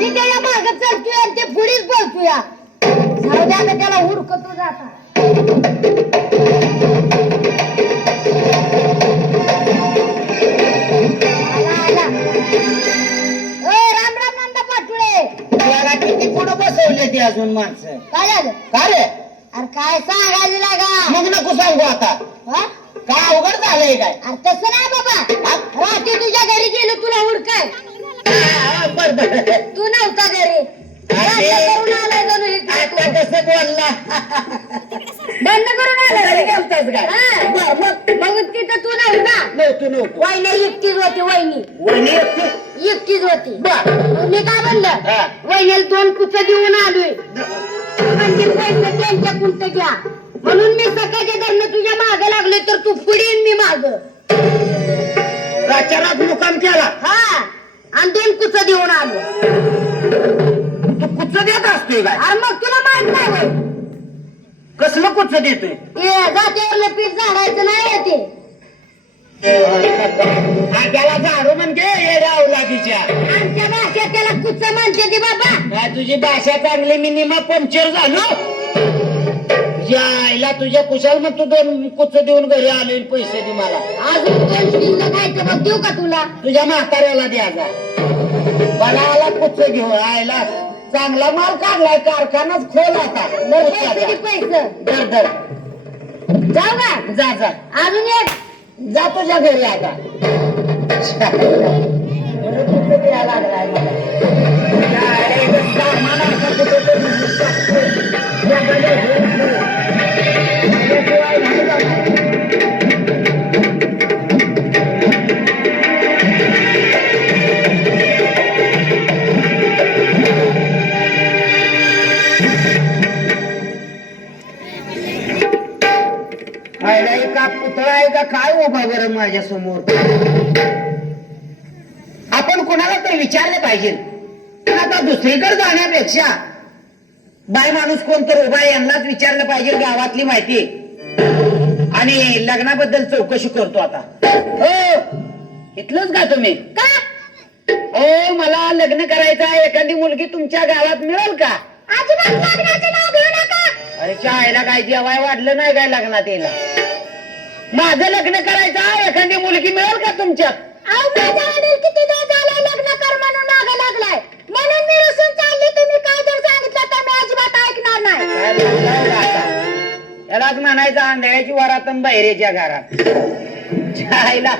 मी त्याच्या मागे चलतोय आणि ते पुढेच बोलतोय जाऊ द्या आता त्याला हुडकतो जाता राम राम नंदा पाटुळे किती पुढं बसवले ते अजून माणसं काय झालं का रे अरे काय सांगायचं लागा मग नको सांगू आता हा? काय अवघड झालंय काय अरे तसं नाही बाबा रात्री तुझ्या घरी गेलो तुला हुडकाय बर बर तू नव्हता घरी करून आलाय जणू हे आता कसं बोलला बंद करून घरी आलाय गेलतास काय हा. बर मग मग तिथं तू नव्हता नव्हतो वहिनी एकटीच होती वहिनी वहिनी एकटी? एकटीच होती बर मग मी काय म्हणलं हा. वहिनीला 2 कुचं देऊन आलोय म्हणजे पैसे त्यांच्या कुंत घ्या म्हणून मी सकाळच्या दरम्यान तुझ्या मागे लागले तर तू पुढे येईन मी माग रात मुकाम केला हा आणि 2 कुचं देऊन आलो तू कुच्च देत असतोय काय अरे मग तुला माहित नाही होय कसलं कुच्च देतोय ते जात्यावरलं पीठ झाडायचं नाही ते त्याला झाडू म्हणजे येड्या अवलादीच्या आमच्या भाषेत त्याला कुचं म्हणते ती बाबा काय तुझी भाषा चांगली मी निमा पंक्चर झालो यायला तुझ्या कुशाल मग तू 2 कुच्च देऊन घरी आले पैसे दे मला अजून 2 शिल्लक आहे तर मग देऊ का तुला तुझ्या म्हाताऱ्याला द्यायचा मला आला कुच्च घेऊन आयला चांगला माल काढलाय कारखानाच खोल आता पैसे पैसे दर दर जाऊ का जा जा अजून एक जा तुझ्या घरी आता द्यायला लागलाय मला काय रे, सामान असं कुठं तरी टाकतोय. या गल्लीत हे हे शिवाय नाही जाणार. आयला का पुतळा आहे का काय उभा बरं माझ्या समोर आपण कोणाला तर विचारलं पाहिजे पण आता दुसरीकडे जाण्यापेक्षा बाय माणूस कोण तर उभा आहे यांनाच विचारलं पाहिजे गावातली माहिती आणि लग्नाबद्दल चौकशी करतो आता हो इथलंच का तुम्ही का हो मला लग्न करायचं आहे एखादी मुलगी तुमच्या गावात मिळेल का अजिबात लग्नाचं नाव घेऊ नका अरे चायला काय जेवाय वाढलं नाही काय लग्नात यायला माझं लग्न करायचं आहे एखादी मुलगी मिळेल का तुमच्यात अहो माझा वडील किती दिवस झाले लग्न कर म्हणून मागे लागलाय म्हणून मी रुसून चालली तुम्ही काय जर सांगितलं तर मी अजिबात ऐकणार नाही काय बोलताय आता? यालाच म्हणायचं आंधळ्याची वरात अन बहिरेच्या घरात चायला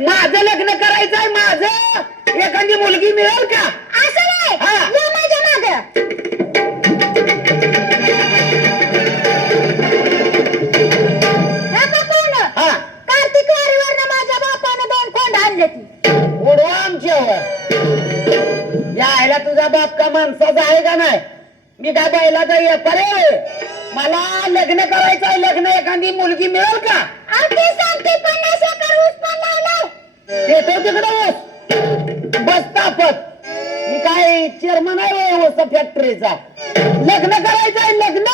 माझं लग्न करायचं आहे माझं एखादी मुलगी मिळेल का असं नाही हा. या माझ्या मागे हा कार्तिक वारीवरनं माझ्या बापानं 2 खोंड आणले ती उडवा आमच्यावर यायला तुझा बाप का माणसाचा आहे का नाही मी काय बैलाचा व्यापारी आहे मला लग्न करायचं आहे लग्न एखादी मुलगी मिळेल का अगदी सांगते 50 एकर ऊस पण लावलाय येतो तिकडं बस तापत मी काय चेअरमन आहे ऊस फॅक्टरीचा लग्न करायचं आहे लग्न